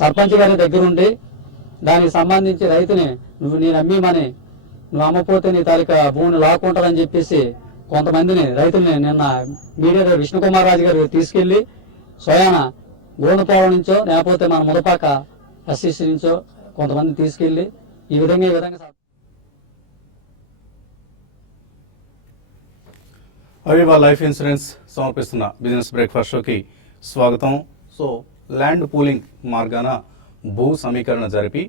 సర్పంచ్ గారి దగ్గరుండి దానికి సంబంధించి రైతుని నేను అమ్మీమని, నువ్వు అమ్మపోతే నీ తాలూకా భూమిని లాక్కుంటారని చెప్పేసి కొంతమందిని రైతుల్ని నిన్న మీడియా విష్ణుకుమార్ రాజు గారు తీసుకెళ్లి స్వయాన గోనుపావం నుంచో లేకపోతే మన ముదపాక ఎస్సీసీ నుంచో కొంతమందిని తీసుకెళ్లి ఈ విధంగా అవివా లైఫ్ ఇన్సూరెన్స్ సమర్పిస్తున్న బిజినెస్ బ్రేక్ఫాస్ట్ షోకి స్వాగతం. సో ల్యాండ్ పూలింగ్ మార్గాన భూ సమీకరణ జరిపి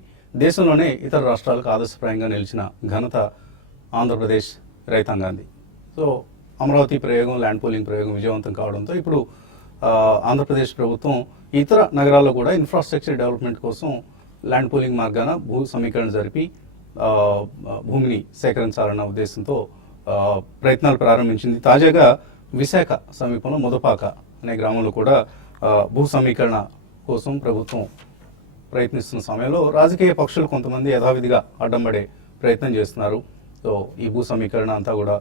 దేశంలోనే ఇతర రాష్ట్రాలకు ఆదర్శప్రాయంగా నిలిచిన ఘనత ఆంధ్రప్రదేశ్ రైతాంగాంది. సో అమరావతి ప్రయోగం, ల్యాండ్ పూలింగ్ ప్రయోగం విజయవంతం కావడంతో ఇప్పుడు ఆంధ్రప్రదేశ్ ప్రభుత్వం ఇతర నగరాల్లో కూడా ఇన్ఫ్రాస్ట్రక్చర్ డెవలప్మెంట్ కోసం ల్యాండ్ పూలింగ్ మార్గాన భూ సమీకరణ జరిపి భూమిని సేకరించాలన్న ఉద్దేశంతో ప్రయత్నాలు ప్రారంభించింది. తాజాగా విశాఖ సమీపంలో ముదపాక అనే గ్రామంలో కూడా భూ సమీకరణ కోసం ప్రభుత్వం ప్రయత్నిస్తున్న సమయంలో రాజకీయ పక్షులు కొంతమంది యథావిధిగా అడ్డం పడే ప్రయత్నం చేస్తున్నారు. సో ఈ భూ సమీకరణ అంతా కూడా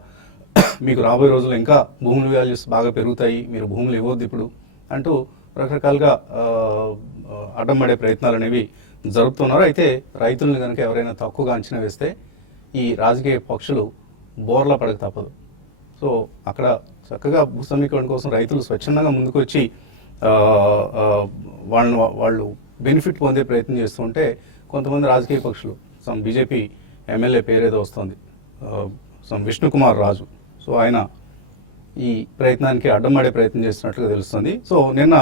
మీకు రాబోయే రోజుల్లో ఇంకా భూముల వాల్యూస్ బాగా పెరుగుతాయి, మీరు భూములు ఇవ్వద్దు ఇప్పుడు అంటూ రకరకాలుగా అడ్డం పడే ప్రయత్నాలు అనేవి జరుపుతున్నారు. అయితే రైతులను కనుక ఎవరైనా తక్కువగా అంచనా వేస్తే ఈ రాజకీయ పక్షులు బోర్లా పడక తప్పదు. సో అక్కడ చక్కగా భూ సమీకరణ కోసం రైతులు స్వచ్ఛందంగా ముందుకు వచ్చి వాళ్ళు బెనిఫిట్ పొందే ప్రయత్నం చేస్తుంటే కొంతమంది రాజకీయ పక్షులు సమ్ బీజేపీ ఎమ్మెల్యే పేరేదో వస్తుంది, సమ్ విష్ణుకుమార్ రాజు, సో ఆయన ఈ ప్రయత్నానికి అడ్డంపడే ప్రయత్నం చేస్తున్నట్లుగా తెలుస్తుంది. సో నిన్న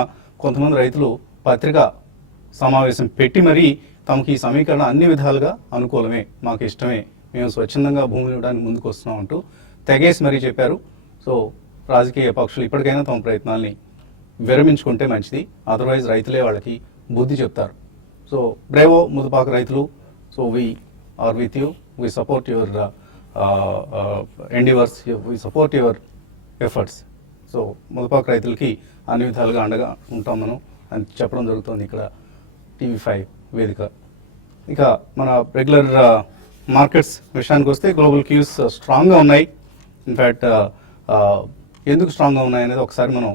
కొంతమంది రైతులు పత్రికా సమావేశం పెట్టి మరీ తమకు ఈ సమీకరణ అన్ని విధాలుగా అనుకూలమే, మాకు ఇష్టమే, మేము స్వచ్ఛందంగా భూములు ఇవ్వడానికి ముందుకు వస్తున్నాం అంటూ తెగేసి మరీ చెప్పారు. సో రాజకీయ పక్షులు ఇప్పటికైనా తమ ప్రయత్నాల్ని విరమించుకుంటే మంచిది, అదర్వైజ్ రైతులే వాళ్ళకి బుద్ధి చెప్తారు. సో బ్రేవో ముదపాక రైతులు, so we are with you, we support your endeavours, we support your efforts. So Mudapaka రైతులకి అన్ని విధాలుగా అండగా ఉంటాం మనం అని చెప్పడం జరుగుతుంది ఇక్కడ TV5 వేదిక. ఇక మన రెగ్యులర్ మార్కెట్స్ విషయానికి వస్తే గ్లోబల్ క్యూస్ స్ట్రాంగ్గా ఉన్నాయి. ఇన్ఫ్యాక్ట్ ఎందుకు స్ట్రాంగ్గా ఉన్నాయి అనేది ఒకసారి మనం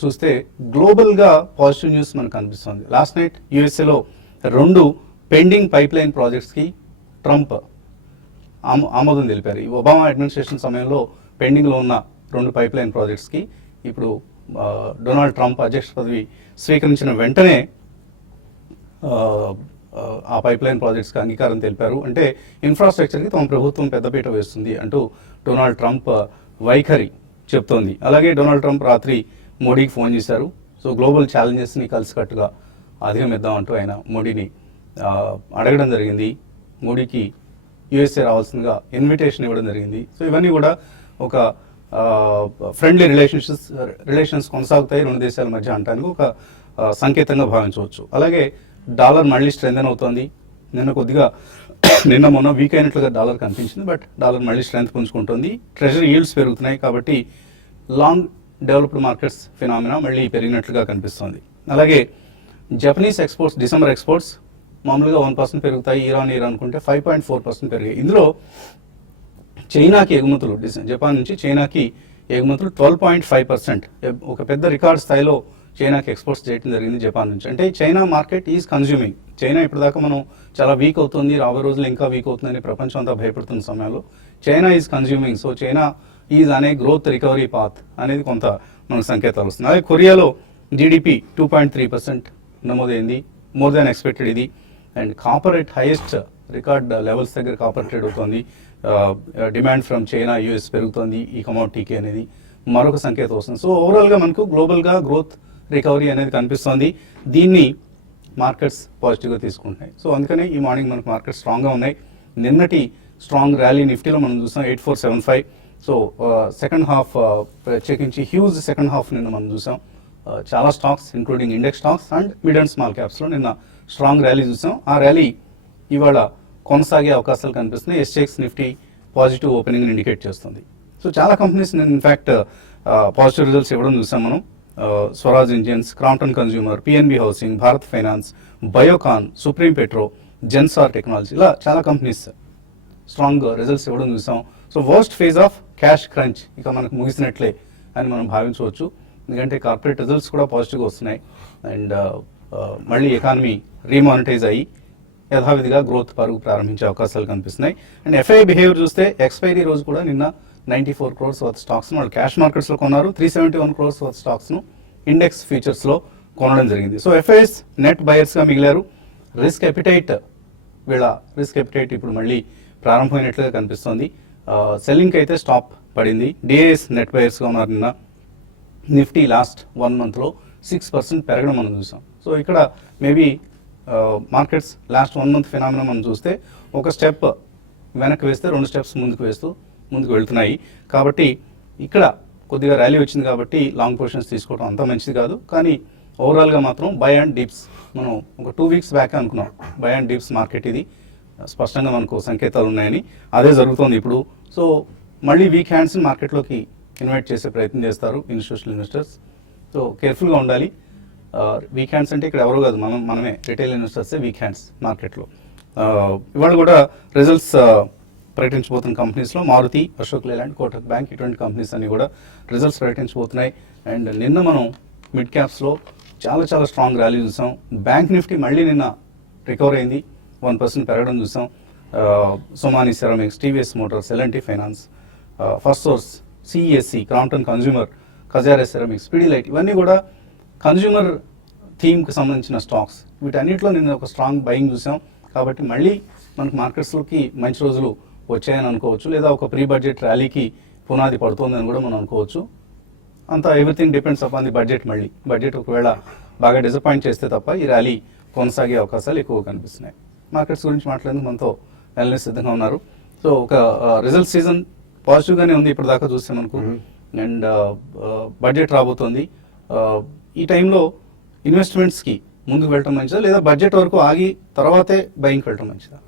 చూస్తే గ్లోబల్గా పాజిటివ్ న్యూస్ మనకు కనిపిస్తుంది. లాస్ట్ నైట్ యూఎస్ఏలో 2 పెండింగ్ పైప్ లైన్ ప్రాజెక్ట్స్కి ట్రంప్ ఆమోదం తెలిపారు. ఈ ఒబామా అడ్మినిస్ట్రేషన్ సమయంలో పెండింగ్లో ఉన్న 2 పైప్ లైన్ ప్రాజెక్ట్స్కి ఇప్పుడు డొనాల్డ్ ట్రంప్ అధ్యక్ష పదవి స్వీకరించిన వెంటనే ఆ పైప్ లైన్ ప్రాజెక్ట్స్కి అంగీకారం తెలిపారు. అంటే ఇన్ఫ్రాస్ట్రక్చర్కి తమ ప్రభుత్వం పెద్దపీట వేస్తుంది అంటూ డొనాల్డ్ ట్రంప్ వైఖరి చెప్తోంది. అలాగే డొనాల్డ్ ట్రంప్ రాత్రి మోడీకి ఫోన్ చేశారు. సో గ్లోబల్ ఛాలెంజెస్ని కలిసికట్టుగా అధిగమిద్దాం అంటూ ఆయన మోడీని అడగడం జరిగింది. మోడీకి యుఎస్ఏ రావాల్సిందిగా ఇన్విటేషన్ ఇవ్వడం జరిగింది. సో ఇవన్నీ కూడా ఒక ఫ్రెండ్లీ రిలేషన్స్ కొనసాగుతాయి 2 దేశాల మధ్య అనడానికి ఒక సంకేతంగా భావించవచ్చు. అలాగే డాలర్ మళ్ళీ స్ట్రెంథెన్ అవుతోంది. నిన్న మొన్న వీక్ అయినట్లుగా డాలర్ కనిపించింది, బట్ డాలర్ మళ్ళీ స్ట్రెంత్ పుంజుకుంటుంది. ట్రెజరీ ఈల్డ్స్ పెరుగుతున్నాయి కాబట్టి లాంగ్ డెవలప్డ్ మార్కెట్స్ ఫినామినా మళ్ళీ పెరిగినట్లుగా కనిపిస్తుంది. అలాగే జపనీస్ ఎక్స్పోర్ట్స్, డిసెంబర్ ఎక్స్పోర్ట్స్ మామూలుగా 1% పెరుగుతాయి, ఇయర్ అనుకుంటే 5.4% పెరిగాయి. ఇందులో చైనాకి ఎగుమతులు, జపాన్ నుంచి చైనాకి ఎగుమతులు 12.5%, ఒక పెద్ద రికార్డ్ స్థాయిలో చైనాకి ఎక్స్పోర్ట్స్ చేయడం జరిగింది జపాన్ నుంచి. అంటే China market is consuming. China ఇప్పటిదాకా మనం చాలా వీక్ అవుతుంది, రాబోయే రోజులు ఇంకా వీక్ అవుతుందని ప్రపంచం అంతా భయపడుతున్న సమయంలో China is consuming. So China is అనే గ్రోత్ రికవరీ పాత్ అనేది కొంత మనకు సంకేతాలు వస్తుంది. అలాగే కొరియాలో జీడిపి 2.3% నమోదైంది, మోర్ దాన్ ఎక్స్పెక్టెడ్ ఇది. And copper rate highest record levels దగ్గర కాపర్ ట్రేడ్ అవుతుంది. డిమాండ్ ఫ్రమ్ చైనా యూఎస్ పెరుగుతుంది ఈ కమోడిటీకి అనేది మరొక సంకేతం వస్తుంది. సో ఓవరాల్గా మనకు గ్లోబల్గా గ్రోత్ రికవరీ అనేది కనిపిస్తోంది. దీన్ని మార్కెట్స్ పాజిటివ్గా తీసుకుంటున్నాయి. సో అందుకనే ఈ మార్నింగ్ మనకు మార్కెట్స్ స్ట్రాంగ్గా ఉన్నాయి. నిన్నటి స్ట్రాంగ్ ర్యాలీ నిఫ్టీలో మనం చూసాం 8475. సో సెకండ్ హాఫ్ ప్రత్యేకించి హ్యూజ్ సెకండ్ హాఫ్ నిన్న మనం చూసాం. చాలా stocks including index stocks and mid and small క్యాప్స్లో నిన్న స్ట్రాంగ్ ర్యాలీ చూసాం. ఆ ర్యాలీ ఇవాళ కొనసాగే అవకాశాలు కనిపిస్తున్నాయి. ఎస్జెక్స్ నిఫ్టీ పాజిటివ్ ఓపెనింగ్ ఇండికేట్ చేస్తుంది. సో చాలా కంపెనీస్ నేను ఇన్ఫ్యాక్ట్ పాజిటివ్ రిజల్ట్స్ ఇవ్వడం చూసాం మనం. Swaraj engines, Crompton consumer, PNB housing, Bharat finance, Biocon, supreme petro, Zensar technology, ఇలా చాలా కంపెనీస్ స్ట్రాంగ్ రిజల్ట్స్ ఇవ్వడం చూసాం. So worst phase of cash crunch ఇక మనకు ముగిసినట్లే అని మనం భావించవచ్చు. ఎందుకంటే కార్పొరేట్ రిజల్ట్స్ కూడా పాజిటివ్గా వస్తున్నాయి. అండ్ మళ్ళీ ఎకానమీ రీమానిటైజ్ అయ్యి యథావిధిగా గ్రోత్ పరుగు ప్రారంభించే అవకాశాలు కనిపిస్తున్నాయి. అండ్ ఎఫ్ఐ బిహేవియర్ చూస్తే ఎక్స్పైరీ రోజు కూడా నిన్న 94 crores వర్త్ స్టాక్స్ను వాళ్ళు క్యాష్ మార్కెట్స్లో కొన్నారు. 371 crores వర్త్ స్టాక్స్ను ఇండెక్స్ ఫ్యూచర్స్లో కొనడం జరిగింది. సో ఎఫ్ఐఎస్ నెట్ బయర్స్గా మిగిలారు. రిస్క్ ఎపిటైట్ ఇప్పుడు మళ్ళీ ప్రారంభమైనట్లుగా కనిపిస్తోంది. సెల్లింగ్కి అయితే స్టాప్ పడింది. డిఐఎస్ నెట్ బయర్స్గా ఉన్నారు. నిన్న నిఫ్టీ లాస్ట్ 1 monthలో 6% పెరగడం మనం చూసాం. సో ఇక్కడ maybe markets last 1 month phenomena మనం చూస్తే ఒక స్టెప్ వెనక్కి వేస్తే 2 steps ముందుకు వెళ్తున్నాయి. కాబట్టి ఇక్కడ కొద్దిగా ర్యాలీ వచ్చింది కాబట్టి లాంగ్ పొజిషన్స్ తీసుకోవడం అంత మంచిది కాదు. కానీ ఓవరాల్గా మాత్రం బై అండ్ డిప్స్ మనం ఒక 2 weeks బ్యాక్ అనుకున్నాం. బై అండ్ డిప్స్ మార్కెట్ ఇది స్పష్టంగా మనకు సంకేతాలు ఉన్నాయని అదే జరుగుతోంది ఇప్పుడు. సో మళ్ళీ వీక్ హ్యాండ్స్ని మార్కెట్లోకి ఇన్వైట్ చేసే ప్రయత్నం చేస్తారు ఇన్స్టిట్యూషనల్ ఇన్వెస్టర్స్. సో కేర్ఫుల్గా ఉండాలి. వీక్ హ్యాండ్స్ అంటే ఇక్కడ ఎవరో కాదు, మనమే రిటైల్ ఇన్వెస్టర్సే వీక్ హ్యాండ్స్ మార్కెట్లో. ఇవాళ కూడా రిజల్ట్స్ ప్రకటించబోతున్న కంపెనీస్లో మారుతి, అశోక్ లేలాండ్, కోటక్ బ్యాంక్ ఇటువంటి కంపెనీస్ అన్ని కూడా రిజల్ట్స్ ప్రకటించబోతున్నాయి. అండ్ నిన్న మనం మిడ్ క్యాప్స్లో చాలా స్ట్రాంగ్ ర్యాలీ చూసాం. బ్యాంక్ నిఫ్టీ మళ్ళీ నిన్న రికవర్ అయింది, 1% పెరగడం చూసాం. Somani ceramics, TVS motors, LNT finance, first source, CESC, Crompton consumer, Kajaria ceramics, Pidilite ఇవన్నీ కూడా కన్జ్యూమర్ థీమ్కి సంబంధించిన స్టాక్స్. వీటన్నిటిలో నిన్న ఒక స్ట్రాంగ్ బయింగ్ చూసాం. కాబట్టి మళ్ళీ మనకు మార్కెట్స్లోకి మంచి రోజులు వచ్చాయని అనుకోవచ్చు, లేదా ఒక ప్రీ బడ్జెట్ ర్యాలీకి పునాది పడుతుందని కూడా మనం అనుకోవచ్చు. అంతా everything depends upon the budget. మళ్ళీ బడ్జెట్ ఒకవేళ బాగా డిసప్పాయింట్ చేస్తే తప్ప ఈ ర్యాలీ కొనసాగే అవకాశాలు ఎక్కువ కనిపిస్తున్నాయి. మార్కెట్స్ గురించి మాట్లాడేందుకు మనతో అనలిస్ట్ సిద్ధంగా ఉన్నారు. సో ఒక రిజల్ట్ సీజన్ పాజిటివ్గానే ఉంది ఇప్పుడు దాకా చూస్తే మనకు. అండ్ బడ్జెట్ రాబోతోంది. ఈ టైంలో ఇన్వెస్ట్మెంట్స్కి ముందుకు వెళ్ళటం మంచిదా, లేదా బడ్జెట్ వరకు ఆగి తర్వాతే బయింగ్కి వెళ్ళటం మంచిదా?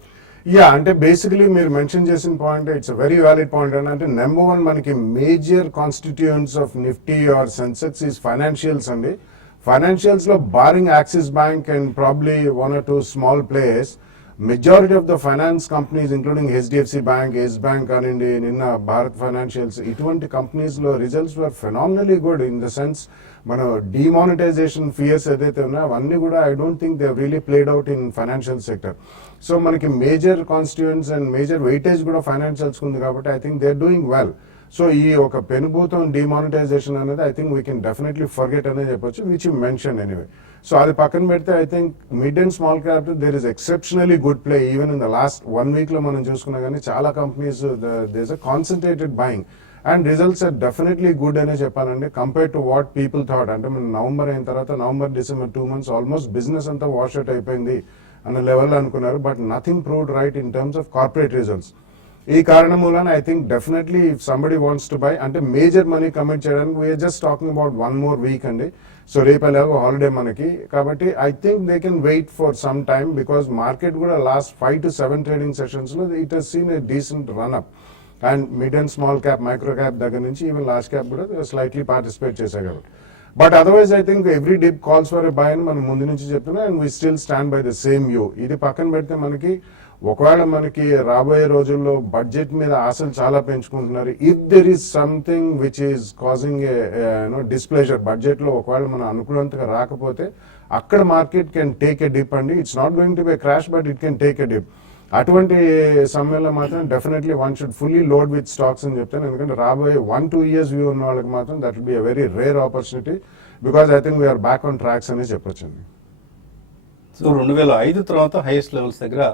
అంటే బేసికలీ మీరు మెన్షన్ చేసిన point it's very valid point. అంటే నెంబర్ 1 మనకి major constituents of Nifty or Sensex is financials అండి. ఫైనాన్షియల్స్ లో barring Axis Bank and probably 1 or 2 small players, majority of the finance companies including HDFC Bank, Yes Bank కానివ్వండి, నిన్న Bharat financials, ఇటువంటి companies లో results were phenomenally good. In the sense మన demonetisation fears ఏదైతే ఉన్నాయో అవన్నీ కూడా I don't think they really played out in financial sector. So మనకి major constituents and major weightage కూడా ఫైనాన్షియల్స్ ఉంది కాబట్టి I think they are doing well. So ఈ ఒక పెనుభూతం డిమానిటైజేషన్ అనేది I think we can definitely forget అనేది చెప్పొచ్చు, which you mention anyway. So అది పక్కన పెడితే I think mid and small cap there is exceptionally good play. Even in the last 1 week లో మనం చూసుకున్నా కానీ చాలా companies there is a concentrated buying and results are definitely good అనే చెప్పాలండి compare to what people thought. అంటే మన November అయిన తర్వాత November, December 2 months almost business అంతా వాష్ అవుట్ అయిపోయింది అన్న లెవెల్ అనుకున్నారు. But nothing proved right in terms of corporate results. ఈ కారణం మూలన I think definitely if somebody wants to buy అంటే మేజర్ మనీ కమిట్ చేయడానికి we're just talking about 1 more week అండి. సో రేపు ఎలాగో హాలిడే మనకి, కాబట్టి I think they can wait for some time because market కూడా లాస్ట్ 5 to 7 ట్రేడింగ్ సెషన్స్ లో it has seen a decent run up. And mid and small cap, micro cap దగ్గర నుంచి even large cap కూడా slightly participate చేశారు కాబట్టి. But otherwise I think every dip calls for a buy అని మనం ముందు నుంచి చెప్తున్నా and we still stand by the same view. ఇది పక్కన పెడితే మనకి ఒకవేళ మనకి రాబోయే రోజుల్లో బడ్జెట్ మీద ఆశలు చాలా పెంచుకుంటున్నారు. If there is something which is causing displeasure budget లో ఒకవేళ మనం అనుకున్నంతగా రాకపోతే అక్కడ market can take a dip అండి. It's not going to be crash but it can take a dip. అటువంటి సమయంలో మాత్రం definitely one should fully load with stocks అని చెప్తాను. ఎందుకంటే రాబోయే 1-2 years వ్యూ ఉన్న వాళ్ళకి మాత్రం that will be a very rare opportunity because I think we're back on tracks అని చెప్పొచ్చండి. సో 2005 తర్వాత హైయెస్ట్ లెవెల్స్ దగ్గర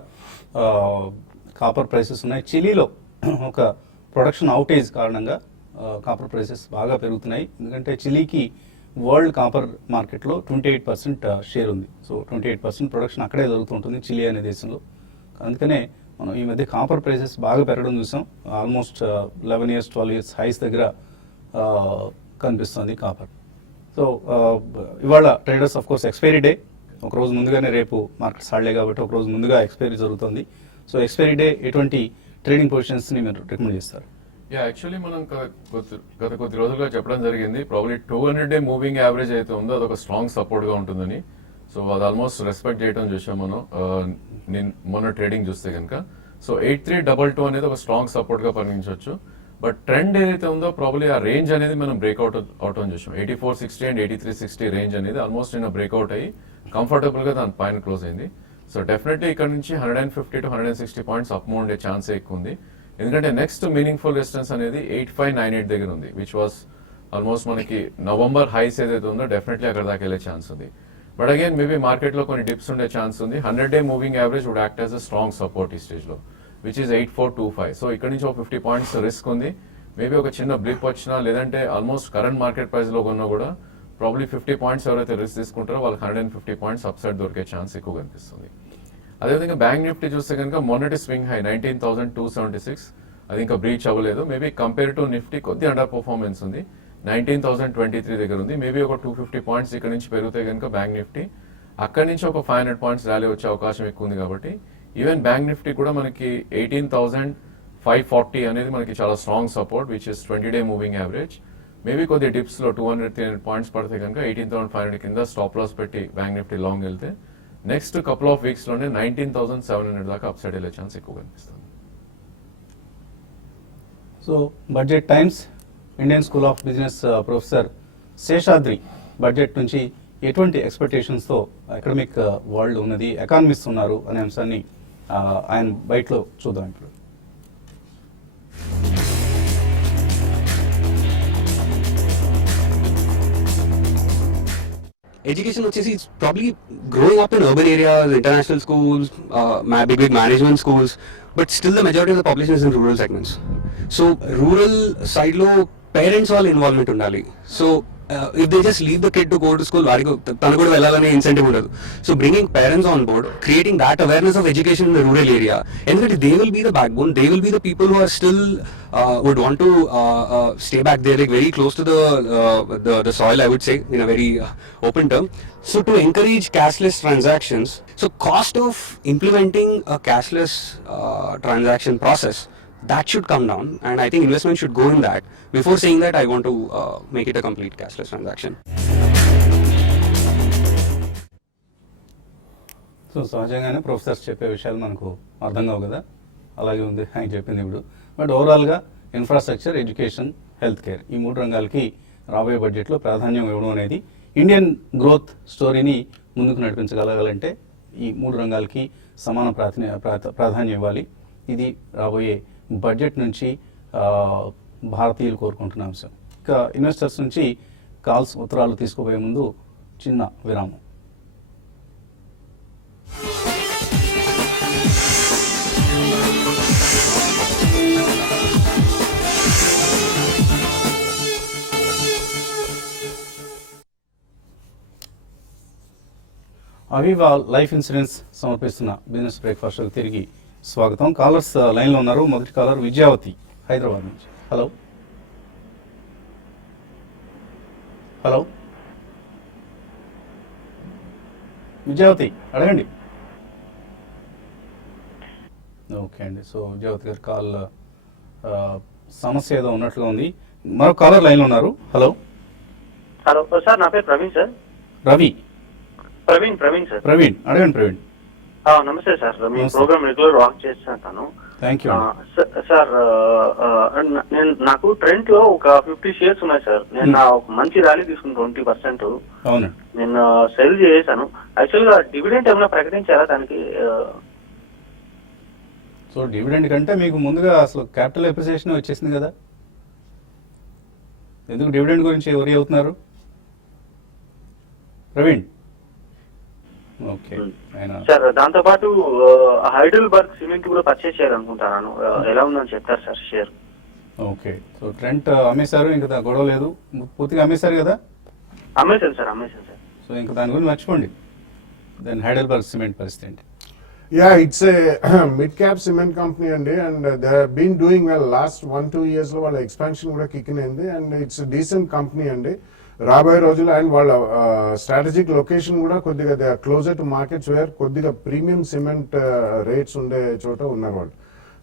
కాపర్ ప్రైసెస్ ఉన్నాయి. చిలీలో ఒక ప్రొడక్షన్ అవుటేజ్ కారణంగా కాపర్ ప్రైసెస్ బాగా పెరుగుతున్నాయి. ఎందుకంటే చిలీకి వరల్డ్ కాపర్ మార్కెట్లో 28% షేర్ ఉంది. సో 28% ప్రొడక్షన్ అక్కడే జరుగుతుంటుంది చిలీ అనే దేశంలో. అందుకనే మనం ఈ మధ్య కాపర్ ప్రైసెస్ బాగా పెరగడం చూసాం. ఆల్మోస్ట్ 11 years 12 years హైస్ దగ్గర కనిపిస్తుంది కాపర్. సో ఇవాళ traders of course expiry day ఒక రోజు ముందుగానే, రేపు మార్కెట్స్ హాలిడే కాబట్టి ఒక రోజు ముందుగా ఎక్స్పైరీ జరుగుతుంది. సో ఎక్స్పైరీ డే ఎటువంటి ట్రేడింగ్ పొజిషన్స్ని మీరు రికమెండ్ చేస్తారు? యాక్చువల్లీ మనం గత కొద్ది రోజులుగా చెప్పడం జరిగింది ప్రాబ్లీ 200-day మూవింగ్ యావరేజ్ అయితే ఉందో అదొక స్ట్రాంగ్ సపోర్ట్గా ఉంటుందని. సో అది ఆల్మోస్ట్ రెస్పెక్ట్ చేయడం చూసాం మనం మొన్న ట్రేడింగ్ చూస్తే కనుక. సో 8322 అనేది ఒక స్ట్రాంగ్ సపోర్ట్గా పరిగణించవచ్చు. బట్ ట్రెండ్ ఏదైతే ఉందో ప్రాబ్లీ ఆ రేంజ్ అనేది మనం బ్రేక్అవుట్ అని చూసాం. 8460 అండ్ 8360 రేంజ్ అనేది ఆల్మోస్ట్ నిన్న బ్రేక్అవుట్ అయ్యి కంఫర్టబుల్గా దాని పైన క్లోజ్ అయింది. సో డెఫినెట్లీ ఇక్కడ నుంచి 150 to 160 పాయింట్స్ అప్ మూవ్ ఉండే ఛాన్సే ఎక్కువ ఉంది. ఎందుకంటే నెక్స్ట్ మీనింగ్ఫుల్ రెసిస్టెన్స్ అనేది 8598 దగ్గర ఉంది, విచ్ వాస్ ఆల్మోస్ట్ మనకి నవంబర్ హైస్ ఏదైతే ఉందో డెఫినెట్లీ అక్కడ దాకా వెళ్ళే ఛాన్స్ ఉంది. బట్ అగైన్ మేబీ మార్కెట్లో కొన్ని డిప్స్ ఉండే ఛాన్స్ ఉంది. 100-day moving average would act as a strong support ఈ స్టేజ్లో, విచ్ ఈస్ 8425. సో ఇక్కడ నుంచి ఒక 50 పాయింట్స్ రిస్క్ ఉంది. మేబీ ఒక చిన్న బ్లిప్ వచ్చినా లేదంటే ఆల్మోస్ట్ కరెంట్ మార్కెట్ ప్రైస్లో కొన్నా కూడా ప్రాబ్లీ 50 పాయింట్స్ ఎవరైతే రిస్క్ తీసుకుంటారో వాళ్ళకి 150 పాయింట్స్ అప్ సైడ్ దొరికే ఛాన్స్ ఎక్కువ కనిపిస్తుంది. అదేవిధంగా బ్యాంక్ నిఫ్టీ చూస్తే కనుక మొన్నటి స్వింగ్ హై 19,276 అది ఇంకా బ్రీచ్ అవ్వలేదు. మేబీ కంపేర్ టు నిఫ్టీ కొద్ది అండర్ పర్ఫార్మెన్స్ ఉంది, 19,023 దగ్గర ఉంది. మేబీ ఒక 250 పాయింట్స్ ఇక్కడ నుంచి పెరిగితే కనుక బ్యాంక్ నిఫ్టీ అక్కడి నుంచి ఒక 500 పాయింట్స్ ర్యాలీ వచ్చే అవకాశం ఎక్కువ ఉంది. కాబట్టి ఈవెన్ బ్యాంక్ నిఫ్టీ కూడా మనకి 18,540 అనేది మనకి చాలా strong support, which is 20-day moving average. Maybe కొద్ది డిప్స్లో 200-300 పాయింట్స్ పడితే కనుక 18,500 కింద స్టాప్ లాస్ పెట్టి బ్యాంక్ నిఫ్టీ లాంగ్ వెళ్తే నెక్స్ట్ కపుల్ ఆఫ్ వీక్స్లోనే 19,700 దాకా అప్ సైడ్ వెళ్ళే ఛాన్స్ ఎక్కువ కనిపిస్తుంది. So budget times Indian school of business professor Seshadri budget నుంచి ఎటువంటి ఎక్స్పెక్టేషన్స్తో అకాడమిక్ వరల్డ్ ఉన్నది, ఎకానమిస్ట్ ఉన్నారు అనే అంశాన్ని ఆయన బయటలో చూద్దాం ఇప్పుడు. Education is probably growing up in urban areas, international schools, big management schools, but still the majority of the population is in rural segments. So rural side lo parents all involvement undali. So if they just leave the kid to go to school, tanu kuda vellalane incentive undadu. So bringing parents on board, creating that awareness of education in the rural area, and they will be the backbone. They will be the people who are still would want to stay back there, like very close to the soil, I would say, in a very open term. So to encourage cashless transactions, so cost of implementing a cashless transaction process, that should come down, and I think investment should go in that before saying that I want to make it a complete cashless transaction. So సహజంగానే professors చెప్పే విషయాలు మనకు అర్థం కావు కదా, అలాగే ఉంది ఆయన చెప్పింది ఇప్పుడు. బట్ ఓవరాల్గా ఇన్ఫ్రాస్ట్రక్చర్, ఎడ్యుకేషన్, హెల్త్ కేర్ ఈ 3 రంగాలకి రాబోయే బడ్జెట్లో ప్రాధాన్యం ఇవ్వడం అనేది ఇండియన్ గ్రోత్ స్టోరీని ముందుకు నడిపించగలగాలంటే ఈ 3 రంగాలకి సమాన ప్రాధాన్యం ఇవ్వాలి. ఇది రాబోయే బడ్జెట్ నుంచి భారతీయులు కోరుకుంటున్న అంశం. ఇక ఇన్వెస్టర్స్ నుంచి కాల్స్, ఉత్తరాలు తీసుకోబోయే ముందు చిన్న విరామం. అవివా లైఫ్ ఇన్సూరెన్స్ సమర్పిస్తున్న బిజినెస్ బ్రేక్ఫాస్ట్కి తిరిగి స్వాగతం. కాలర్స్ లైన్లో ఉన్నారు. మొదటి కాలర్ విజయావతి హైదరాబాద్ నుంచి. హలో హలో విజయావతి అడగండి. ఓకే అండి. సో విజయావతి గారి కాల్ సమస్య ఏదో ఉన్నట్లుగా ఉంది. మరో కాలర్ లైన్లో ఉన్నారు. హలో హలో సార్, నా పేరు ప్రవీణ్ సార్. రవి. ప్రవీణ్ సార్. ప్రవీణ్ అడగండి. ప్రవీణ్ నమస్తే సార్, మీ ప్రోగ్రామ్ రెగ్యులర్ వాక్ చేస్తాను. Thank you. సార్ నాకు ట్రెండ్ లో ఒక 50 షేర్స్ ఉన్నాయి సార్. నేను ఒక మంచి ర్యాలీ తీసుకుని 20%. అవును, నేను సెల్ చేశాను. యాక్చువల్ గా డివిడెంట్ ఏమైనా ప్రకటించారా దానికి? సో డివిడెండ్ కంటే మీకు ముందుగా అసలు క్యాపిటల్ అప్రిసియేషన్ వచ్చేసింది కదా, ఎందుకు డివిడెండ్ గురించి వరీ అవుతున్నారు ప్రవీణ్? ఓకే. సార్ దాంతో పాటు హైడెల్బర్గ్ సిమెంట్ కూడా పర్చేస్ చేయాలనుకుంటున్నాను. ఎలా ఉందని చెప్తారు sir share? Okay. So Trent అమ్మేశారు, ఇంకా గొడవ లేదు, పూర్తిగా అమ్మేశారు కదా? అమ్మేశాను సార్. సో ఇంకా దాని గురించి మర్చిపోండి. దెన్ హైడెల్బర్గ్ సిమెంట్ పరిస్థితి ఏంటి? Yeah, it's a mid-cap cement company and they have been doing well last 1-2 years లో వాళ్ళ ఎక్స్పాన్షన్ కూడా కిక్ అయింది అండ్ ఇట్స్ డీసెంట్ కంపెనీ అండి. రాబోయే రోజులు అండ్ వాళ్ళ స్ట్రాటజిక్ లొకేషన్ కూడా కొద్దిగా they are closer to markets where కొద్దిగా ప్రీమియం సిమెంట్ రేట్స్ ఉండే చోట ఉన్నారు వాళ్ళు.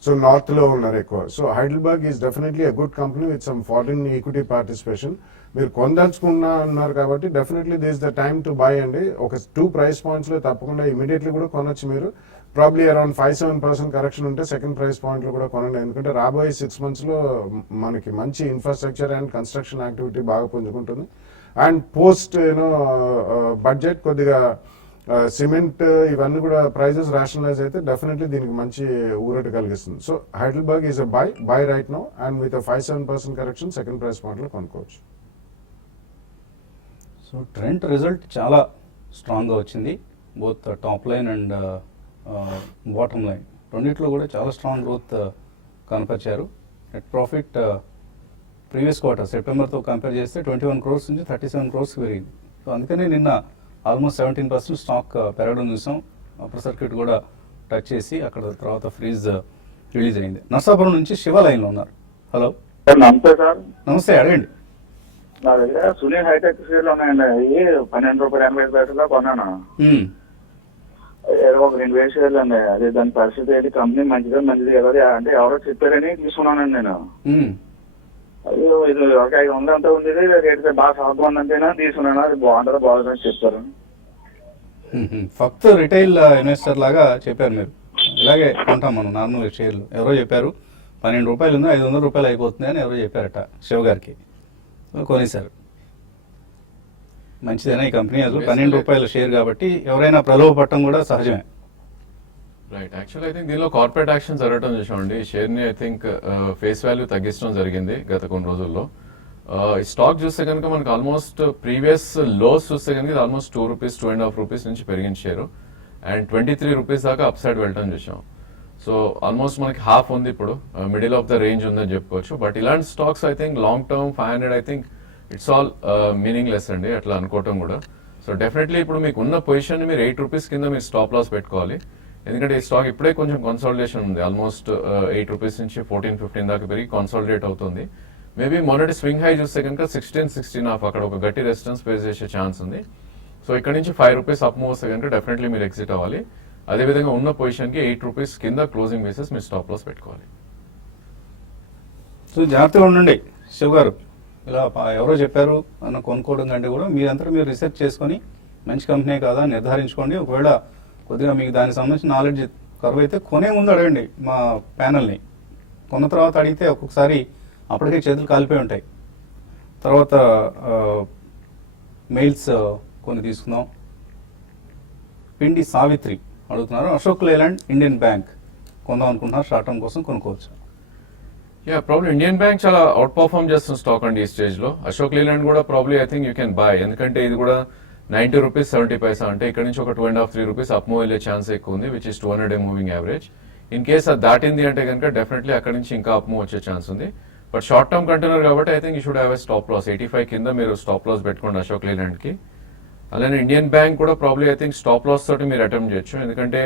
సో నార్త్ లో ఉన్నారు ఎక్కువ. So Heidelberg is definitely a good company with some foreign equity participation. మీరు కొనదలుచుకున్నారు కాబట్టి definitely this the time to buy అండి. ఒక 2 ప్రైస్ పాయింట్స్ లో తప్పకుండా ఇమీడియట్లీ కూడా కొనొచ్చు మీరు. ప్రాబ్లీ అరౌండ్ 5-7% కరెక్షన్ ఉంటే సెకండ్ ప్రైస్ పాయింట్ లో కూడా కొనండి. ఎందుకంటే రాబోయే 6 months లో మనకి మంచి ఇన్ఫ్రాస్ట్రక్చర్ అండ్ కన్స్ట్రక్షన్ యాక్టివిటీ బాగా పుంజుకుంటుంది. అండ్ పోస్ట్ బడ్జెట్ కొద్దిగా సిమెంట్ ఇవన్నీ కూడా ప్రైజెస్ రేషనలైజ్ అయితే డెఫినెట్లీ దీనికి మంచి ఊరట కలిగిస్తుంది. So Heidelberg is a buy right now and with 5-7% correction second price పాయింట్లో కొనుక్కోవచ్చు. సో ట్రెంట్ రిజల్ట్ చాలా స్ట్రాంగ్గా వచ్చింది, both top line and bottom line రెండిట్లో కూడా చాలా స్ట్రాంగ్ గ్రోత్ కనపరిచారు. నెట్ ప్రాఫిట్ ప్రీవియస్ క్వార్టర్ సెప్టెంబర్తో కంపేర్ చేస్తే 21 crores నుంచి 37 crores పెరిగింది. సో అందుకనే నిన్న ఆల్మోస్ట్ 17% స్టాక్ పెరగడం చూసాం. అప్పర్ సర్క్యూట్ కూడా టచ్ చేసి అక్కడ తర్వాత ఫ్రీజ్ రిలీజ్ అయింది. నర్సాపురం నుంచి శివ లైన్లో ఉన్నారు. హలో సార్ నమస్తే సార్. నమస్తే, అడగండి. నా దగ్గర సునీల్ హైటెక్ షేర్లు ఉన్నాయండి. అవి ₹12.80 కొన్నాను. ఏదో ఒక 2,000 షేర్లు అండి. అదే దాని పరిస్థితి ఏంటి, కంపెనీ మంచిది అంటే ఎవరో చెప్పారని తీసుకున్నానండి నేను. అయ్యో ఇది ఒక 500 అంతా ఉంది, రేటు బాగా షాక్ ఉందంటేనా తీసుకున్నాను. అది బాగుంటుందా బాగుంటుందని చెప్పారు. ఫక్త్ రిటైల్ ఇన్వెస్టర్ లాగా చెప్పారు మీరు. ఇలాగే కొంటాం మనం నార్మల్ షేర్లు. ఎవరో చెప్పారు ₹12 ఉంది, ₹500 అయిపోతుంది అని ఎవరో చెప్పారట శివ గారికి. కొనేశారు. మంచిదేనా ఈ కంపెనీ? అసలు ₹12 షేర్ కాబట్టి ఎవరైనా ప్రలోభపడటం కూడా సహజమే. రైట్. యాక్చువల్లీ ఐ థింక్ దీనిలో కార్పొరేట్ యాక్షన్ జరగడం చూసామండి. ఈ షేర్ని ఐ థింక్ ఫేస్ వాల్యూ తగ్గించడం జరిగింది గత కొన్ని రోజుల్లో. ఈ స్టాక్ చూస్తే కనుక మనకు ఆల్మోస్ట్ ప్రీవియస్ లోస్ చూస్తే కనుక ఇది ఆల్మోస్ట్ ₹2, ₹2.5 నుంచి పెరిగిన షేరు అండ్ ₹23 దాకా అప్ సైడ్ వెళ్ళడం చూసాం. సో ఆల్మోస్ట్ మనకి హాఫ్ ఉంది ఇప్పుడు, మిడిల్ ఆఫ్ ద రేంజ్ ఉందని చెప్పుకోవచ్చు. బట్ ఇలాంటి stocks I think long term 500 I think it's all meaningless అండి అట్లా అనుకోవటం కూడా. సో డెఫినెట్లీ ఇప్పుడు మీకు ఉన్న పొజిషన్ మీరు ₹8 కింద మీరు స్టాప్ లాస్ పెట్టుకోవాలి. ఎందుకంటే ఈ స్టాక్ ఇప్పుడే కొంచెం కన్సాలిడేషన్ ఉంది. ఆల్మోస్ట్ ₹8 నుంచి 14-15 దాకా పెరిగి కన్సాలిడేట్ అవుతుంది. మేబీ మొన్నటి స్వింగ్ హై చూస్తే కనుక 16.5 అక్కడ ఒక గట్టి రెసిస్టెన్స్ ఫేస్ చేసే ఛాన్స్ ఉంది. సో ఇక్కడ నుంచి ₹5 అప్ మూవ్ వస్తే కనుక డెఫినెట్లీ మీరు ఎగ్జిట్ అవ్వాలి. అదేవిధంగా ఉన్న పొజిషన్కి ₹8 కింద క్లోజింగ్ బేసిస్ మీరు స్టాప్ లాస్ పెట్టుకోవాలి. సో జాగ్రత్తగా ఉండండి శివ గారు. ఇలా ఎవరో చెప్పారు అన్న కొనుక్కోవడం కంటే కూడా మీరంతా మీరు రీసెర్చ్ చేసుకొని మంచి కంపెనీ కాదా నిర్ధారించుకోండి. ఒకవేళ కొద్దిగా మీకు దానికి సంబంధించిన నాలెడ్జ్ కరువు అయితే కొనే ముందు అడగండి మా ప్యానల్ని. కొన్న తర్వాత అడిగితే ఒక్కొక్కసారి అప్పటికే చేతులు కాలిపోయి ఉంటాయి. తర్వాత మెయిల్స్ కొన్ని తీసుకుందాం. పిండి సావిత్రి అడుగుతున్నారు, అశోక్ లేలాండ్ ఇండియన్ బ్యాంక్ కొందాం అనుకుంటున్నారు, షార్ట్ టర్మ్ కోసం కొనుక్కోవచ్చు. ప్రాబ్లీ ఇండియన్ బ్యాంక్ చాలా అవుట్ పర్ఫార్మ్ చేస్తున్న స్టాక్ అండి ఈ స్టేజ్ లో. అశోక్ లేలాండ్ కూడా probably I think you can buy, ఎందుకంటే ఇది కూడా ₹90.70 అంటే ఇక్కడ నుంచి ఒక ₹2.5-3 అప్ మూవ్ వెళ్ళే ఛాన్స్ ఎక్కువ ఉంది, which is 200-day moving average. In case అది దాటింది అంటే కనుక డెఫినెట్లీ అక్కడ నుంచి ఇంకా అప్ మూవ్ వచ్చే ఛాన్స్ ఉంది. బట్ షార్ట్ టర్మ్ కంటైనర్ కాబట్టి I think you should have a stop loss 85 కింద మీరు స్టాప్ లాస్ పెట్టుకోండి అశోక్ లేలాండ్ కి. అలానే ఇండియన్ బ్యాంక్ కూడా probably I think stop loss తోటి మీరు అటెంప్ట్ చేయొచ్చు, ఎందుకంటే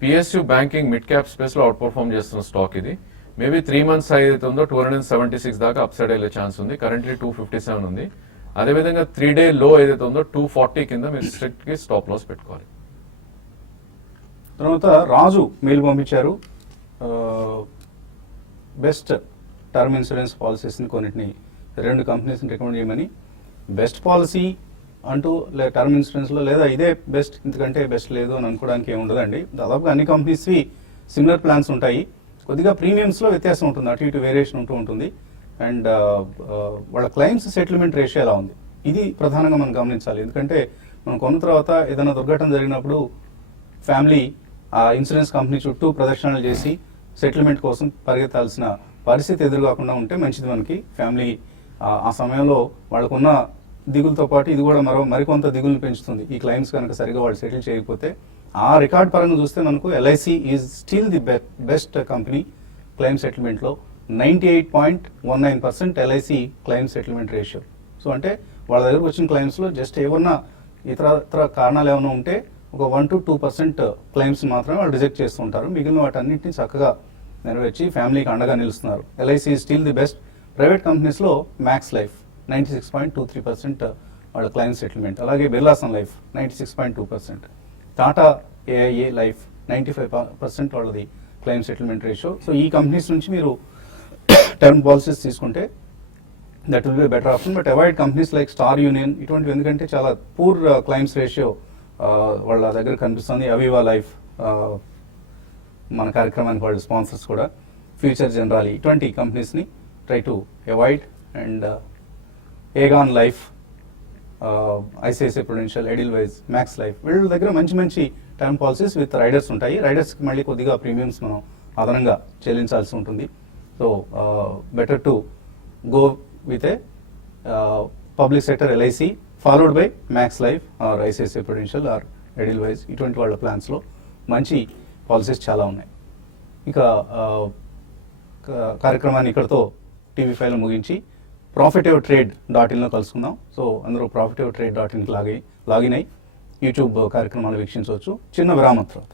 PSU banking mid cap space లో అవుట్ పర్ఫార్మ్ చేస్తున్న స్టాక్ ఇది. మేబీ 3 months ఏదైతే ఉందో 276 దాకా అప్ సైడ్ వెళ్ళే ఛాన్స్ ఉంది. కరెంట్లీ 257 ఉంది. అదేవిధంగా 3-day లో ఏదైతే ఉందో 240 కింద మీరు స్ట్రిక్ట్ కి స్టాప్ లాస్ పెట్టుకోవాలి. తర్వాత రాజు మెయిల్ పంపించారు, బెస్ట్ టర్మ్ ఇన్సూరెన్స్ పాలసీస్ని కొన్నిటిని 2 కంపెనీస్ని రికమెండ్ చేయమని. బెస్ట్ పాలసీ అంటూ టర్మ్ ఇన్సూరెన్స్లో లేదా ఇదే బెస్ట్ ఇంతకంటే బెస్ట్ లేదు అని అనుకోవడానికి ఏముండదండి. దాదాపుగా అన్ని కంపెనీస్వి సిమిలర్ ప్లాన్స్ ఉంటాయి. కొద్దిగా ప్రీమియమ్స్లో వ్యత్యాసం ఉంటుంది, అటు ఇటు వేరియేషన్ ఉంటూ ఉంటుంది. అండ్ వాళ్ళ క్లెయిమ్స్ సెటిల్మెంట్ రేషియో ఎలా ఉంది, ఇది ప్రధానంగా మనం గమనించాలి. ఎందుకంటే మనం కొన్న తర్వాత ఏదైనా దుర్ఘటన జరిగినప్పుడు ఫ్యామిలీ ఆ ఇన్సూరెన్స్ కంపెనీ చుట్టూ ప్రదర్శనలు చేసి సెటిల్మెంట్ కోసం పరిగెత్తాల్సిన పరిస్థితి ఎదురుకాకుండా ఉంటే మంచిది మనకి. ఫ్యామిలీ ఆ సమయంలో వాళ్ళకున్న దిగులతో పాటు ఇది కూడా మరికొంత దిగులు పెంచుతుంది. ఈ క్లెయిమ్స్ కనుక సరిగా వాళ్ళు సెటిల్ చేయకపోతే ఆ రికార్డ్ పరంగా చూస్తే మనకు LIC is still the best company claim సెటిల్మెంట్లో. 98.19% LIC claim settlement ratio. So అంటే వాళ్ళ దగ్గరకు వచ్చిన క్లెయిమ్స్లో జస్ట్ ఏమన్నా ఇతర కారణాలు ఏమైనా ఉంటే ఒక 1-2% క్లెయిమ్స్ మాత్రమే వాళ్ళు రిజెక్ట్ చేస్తుంటారు. మిగిలిన వాటన్నింటినీ చక్కగా నెరవేర్చి ఫ్యామిలీకి అండగా నిలుస్తున్నారు. LIC still the best. Private కంపెనీస్లో మ్యాక్స్ లైఫ్ 96.23% వాళ్ళ క్లెయిమ్ సెటిల్మెంట్. అలాగే Birla Sun life 96.2%. Tata AIA life 95% వాళ్ళది క్లెయిమ్ సెటిల్మెంట్ రేషియో. సో ఈ కంపెనీస్ నుంచి మీరు టర్మ్ పాలసీస్ తీసుకుంటే that will be better option. But avoid companies like Star Union ఇటువంటివి, ఎందుకంటే చాలా పూర్ క్లెయిమ్స్ రేషియో వాళ్ళ దగ్గర కనిపిస్తుంది. అవీవా లైఫ్ మన కార్యక్రమానికి వాళ్ళ స్పాన్సర్స్ కూడా. ఫ్యూచర్ జనరాలి ఇటువంటి కంపెనీస్ని try to avoid. And Aegon Life ICICI Prudential, Edelweiss, Max Life వీళ్ళ దగ్గర మంచి మంచి టర్మ్ పాలసీస్ విత్ రైడర్స్ ఉంటాయి. రైడర్స్కి మళ్ళీ కొద్దిగా ప్రీమియమ్స్ మనం అదనంగా చెల్లించాల్సి ఉంటుంది. So better to go with a public sector LIC followed by Max Life or ICICI Prudential or Edelweiss. ఇటువంటి వాళ్ళ ప్లాన్స్లో మంచి పాలసీస్ చాలా ఉన్నాయి. ఇక కార్యక్రమాన్ని ఇక్కడతో టీవీ5లో ముగించి profityourtrade.in కలుసుకుందాం. సో అందరూ profityourtrade.in లాగిన్ అయ్యి యూట్యూబ్ కార్యక్రమాలు వీక్షించవచ్చు. చిన్న విరామం తర్వాత